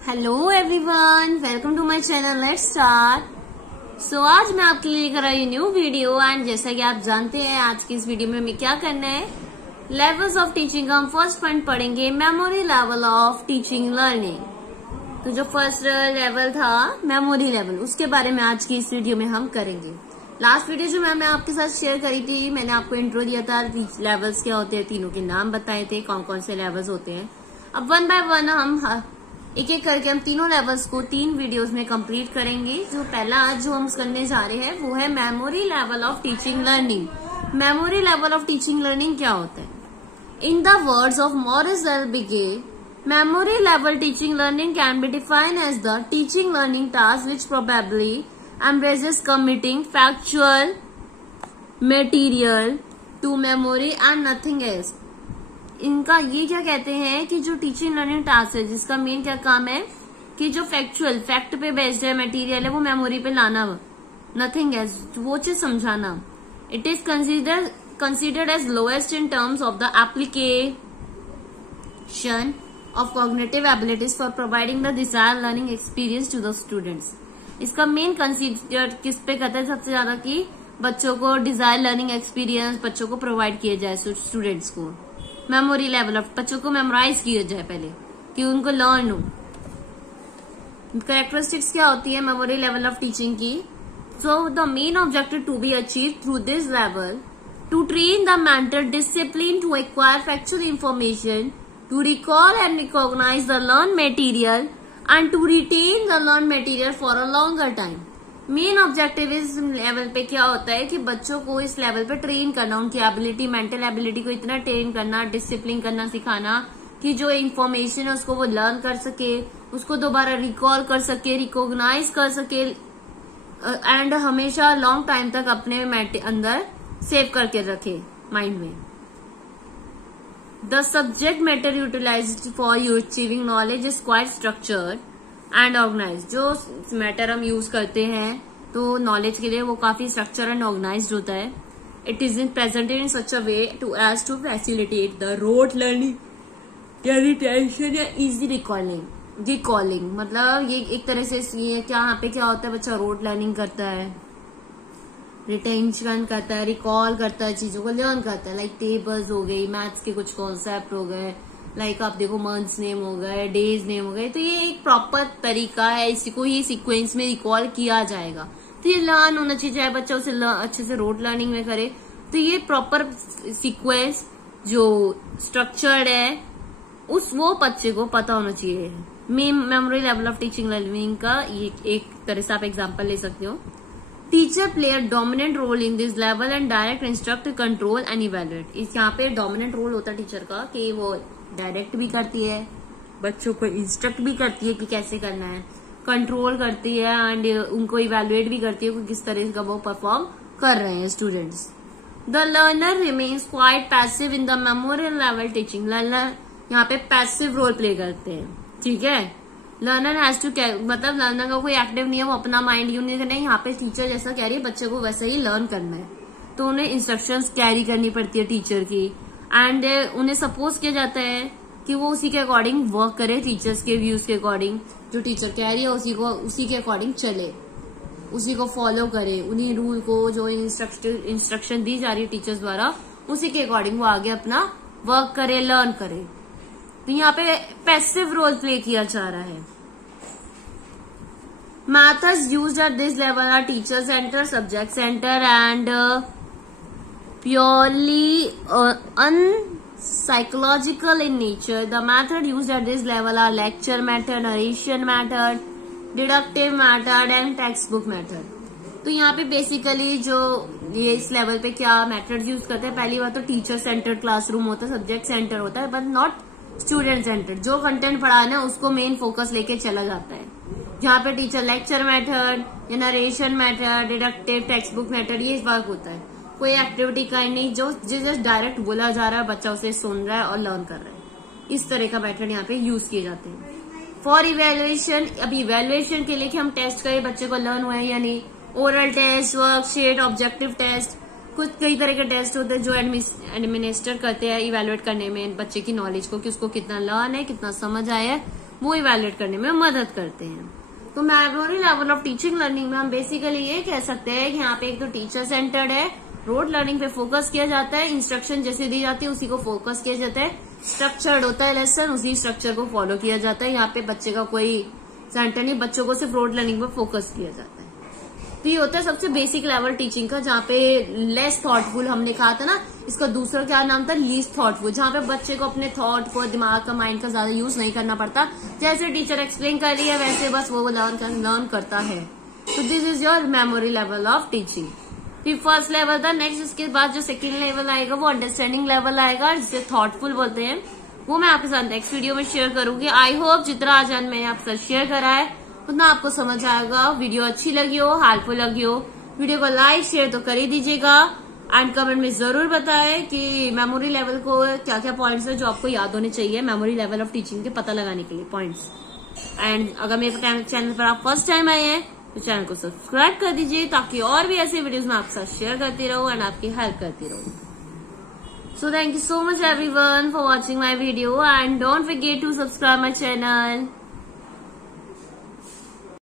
Hello everyone, welcome to my channel let's start. So आज मैं आपके लिए लेकर आई न्यू वीडियो एंड जैसा कि आप जानते हैं आज की इस वीडियो में हमें क्या करना है, लेवल्स ऑफ टीचिंग का हम फर्स्ट पॉइंट पढ़ेंगे, memory level of teaching learning. तो जो फर्स्ट लेवल था मेमोरी लेवल, उसके बारे में आज की इस वीडियो में हम करेंगे। लास्ट वीडियो जो मैंने आपके साथ शेयर करी थी, मैंने आपको इंट्रो दिया था, लेवल्स क्या होते हैं, तीनों के नाम बताए थे, कौन कौन से लेवल्स होते हैं। अब वन बाय वन हम एक एक करके हम तीनों लेवल्स को 3 वीडियोस में कंप्लीट करेंगे। जो पहला आज जो हम करने जा रहे हैं वो है memory level of teaching learning. Memory level of teaching learning क्या होता है? In the words of Morris L Bigge, memory level teaching learning can be defined as the teaching learning task which probably embraces committing factual material to memory and nothing else। इनका ये क्या कहते हैं कि जो टीचिंग लर्निंग टास्क है जिसका main क्या काम है कि जो फैक्चुअल फैक्ट पे बेस्ड है मटेरियल है वो मेमोरी पे लाना, नथिंग एल्स, वो चीज समझाना। It is considered as lowest in terms of the application of cognitive abilities for providing the desired learning experience to the students। इसका मेन कंसिडर किस पे करता है सबसे ज्यादा कि बच्चों को डिजायर लर्निंग एक्सपीरियंस बच्चों को प्रोवाइड किया जाए, स्टूडेंट्स को मेमोरी लेवल ऑफ, बच्चों को मेमोराइज किया जाए पहले कि उनको लर्न हो। कैरेक्टरिस्टिक्स क्या होती है मेमोरी लेवल ऑफ टीचिंग की? So the main objective to be achieve through this level to train the mental discipline to acquire factual information, to recall and recognize the learned material and to retain the learned material for a longer time। Main objective इस level पे क्या होता है कि बच्चों को इस level पे ट्रेन करना, उनकी एबिलिटी, मेंटल एबिलिटी को इतना ट्रेन करना, डिसिप्लिन करना, सिखाना कि जो इन्फॉर्मेशन है उसको वो लर्न कर सके, उसको दोबारा रिकॉल कर सके, रिकॉग्नाइज कर सके एंड हमेशा लॉन्ग टाइम तक अपने अंदर सेव करके रखे माइंड में। The subject matter utilized for achieving knowledge is quite structured and organized। जो मैटर हम यूज करते हैं तो नॉलेज के लिए वो काफी स्ट्रक्चर एंड ऑर्गेनाइज्ड होता है। It is presented in such a way to as to facilitate the rote learning या रिटेंशन या इजी रिकॉलिंग। मतलब ये एक तरह से ये यहाँ पे क्या होता है, बच्चा रोट लर्निंग करता है, रिटेंशन करता है, रिकॉल करता है, चीजों को लर्न करता है, लाइक टेबल्स हो गई, मैथ्स के कुछ कॉन्सेप्ट हो गए, लाइक आप देखो मंथ्स नेम हो गए, डेज नेम हो गए। तो ये एक प्रॉपर तरीका है, इसको ये सीक्वेंस में रिकॉल किया जाएगा। तो ये लर्न होना चाहिए, चाहे बच्चा उसे अच्छे से रोट लर्निंग में करे। तो ये प्रॉपर सीक्वेंस जो स्ट्रक्चर्ड है वो बच्चे को पता होना चाहिए। Memory level of teaching learning का ये एक तरह से आप एग्जाम्पल ले सकते हो। Teacher play a dominant role in this level and direct instruct, control and evaluate. इस यहाँ पे डोमिनेंट रोल होता है टीचर का कि वो डायरेक्ट भी करती है, बच्चों को इंस्ट्रक्ट भी करती है कि कैसे करना है, कंट्रोल करती है एंड उनको इवेल्युएट भी करती है कि किस तरह का वो परफॉर्म कर रहे हैं students. The learner remains quite passive in the memorial level teaching. Learner यहाँ पे पैसिव रोल प्ले करते हैं, ठीक है। लर्नर हैज टू, मतलब लर्नर का कोई एक्टिव नहीं है, वो अपना माइंड यूज नहीं करना है। यहाँ पे टीचर जैसा कह रही है बच्चे को वैसा ही लर्न करना है, तो उन्हें इंस्ट्रक्शंस कैरी करनी पड़ती है टीचर की एंड उन्हें सपोज किया जाता है कि वो उसी के अकॉर्डिंग वर्क करे, टीचर्स के व्यूज के अकॉर्डिंग। जो टीचर कह रही है उसी के अकॉर्डिंग चले, उसी को फॉलो करे, उन्हीं रूल को जो इंस्ट्रक्शन दी जा रही है टीचर्स द्वारा उसी के अकॉर्डिंग वो आगे अपना वर्क करे, लर्न करे। तो यहाँ पे पैसिव रोल प्ले किया जा रहा है। Methods used at this level are teacher center, subject center and purely unpsychological in nature। The method used at this level are lecture method, narration method, deductive method and textbook method। तो यहाँ पे basically जो ये इस level पे क्या methods use करते हैं, पहली बात तो टीचर सेंटर्ड क्लासरूम होता है, सब्जेक्ट सेंटर होता है, बट नॉट स्टूडेंट सेंटर। जो कंटेंट पढ़ाना है उसको मेन फोकस लेके चला जाता है। जहाँ पे टीचर लेक्चर मेथड या narration method, deductive, text book method, ये वर्क होता है। कोई एक्टिविटी करनी जो जस्ट डायरेक्ट बोला जा रहा है, बच्चा उसे सुन रहा है और लर्न कर रहा है, इस तरह का मेथड यहाँ पे यूज किए जाते हैं। फॉर इवेल्युएशन, अब इवेल्युएशन के लिए कि हम टेस्ट करें बच्चे को लर्न हुआ है या नहीं, oral test, worksheet, objective test, कुछ कई तरह के टेस्ट होते हैं जो एडमिनिस्टर करते हैं इवेलुएट करने में बच्चे की नॉलेज को कि उसको कितना लर्न है, कितना समझ आया है, वो इवेल्युएट करने में मदद करते हैं। तो memory level of teaching learning में हम बेसिकली ये कह सकते हैं कि यहाँ पे एक तो टीचर सेंटर्ड है, रोड लर्निंग पे फोकस किया जाता है, इंस्ट्रक्शन जैसे दी जाती है उसी को फोकस किया जाता है, स्ट्रक्चर्ड होता है लेसन, उसी स्ट्रक्चर को फॉलो किया जाता है। यहाँ पे बच्चे का कोई सेंटर नहीं, बच्चों को सिर्फ रोड लर्निंग पे फोकस किया जाता है। तो ये होता है सबसे बेसिक लेवल टीचिंग का, जहाँ पे लेस थॉटफुल हमने कहा था ना, इसका दूसरा क्या नाम था, लीस्ट थॉटफुल, जहाँ पे बच्चे को अपने थॉट को, दिमाग का, माइंड का ज्यादा यूज नहीं करना पड़ता, जैसे टीचर एक्सप्लेन कर रही है वैसे बस वो लर्न करता है। तो this is your memory level of teaching. फिर फर्स्ट लेवल था। नेक्स्ट इसके बाद जो सेकेंड लेवल आएगा वो अंडरस्टैंडिंग लेवल आएगा, जिसे थॉटफुल बोलते हैं। वो मैं आपके साथ नेक्स्ट वीडियो में शेयर करूंगी। आई होप जितना आज मैंने आपके साथ शेयर करा है उतना आपको समझ आएगा। वीडियो अच्छी लगी हो, हेल्पफुल लगी हो, वीडियो को लाइक शेयर तो कर ही दीजिएगा एंड कमेंट में जरूर बताएं कि मेमोरी लेवल को क्या क्या पॉइंट्स है जो आपको याद होने चाहिए मेमोरी लेवल ऑफ टीचिंग के पता लगाने के लिए पॉइंट्स। एंड अगर मेरे चैनल पर आप फर्स्ट टाइम आए हैं तो चैनल को सब्सक्राइब कर दीजिए, ताकि और भी ऐसे वीडियोस मैं आपके साथ शेयर करती रहूं एंड आपकी हेल्प करती रहूं। So thank you so much everyone for watching my video and don't forget to subscribe my channel.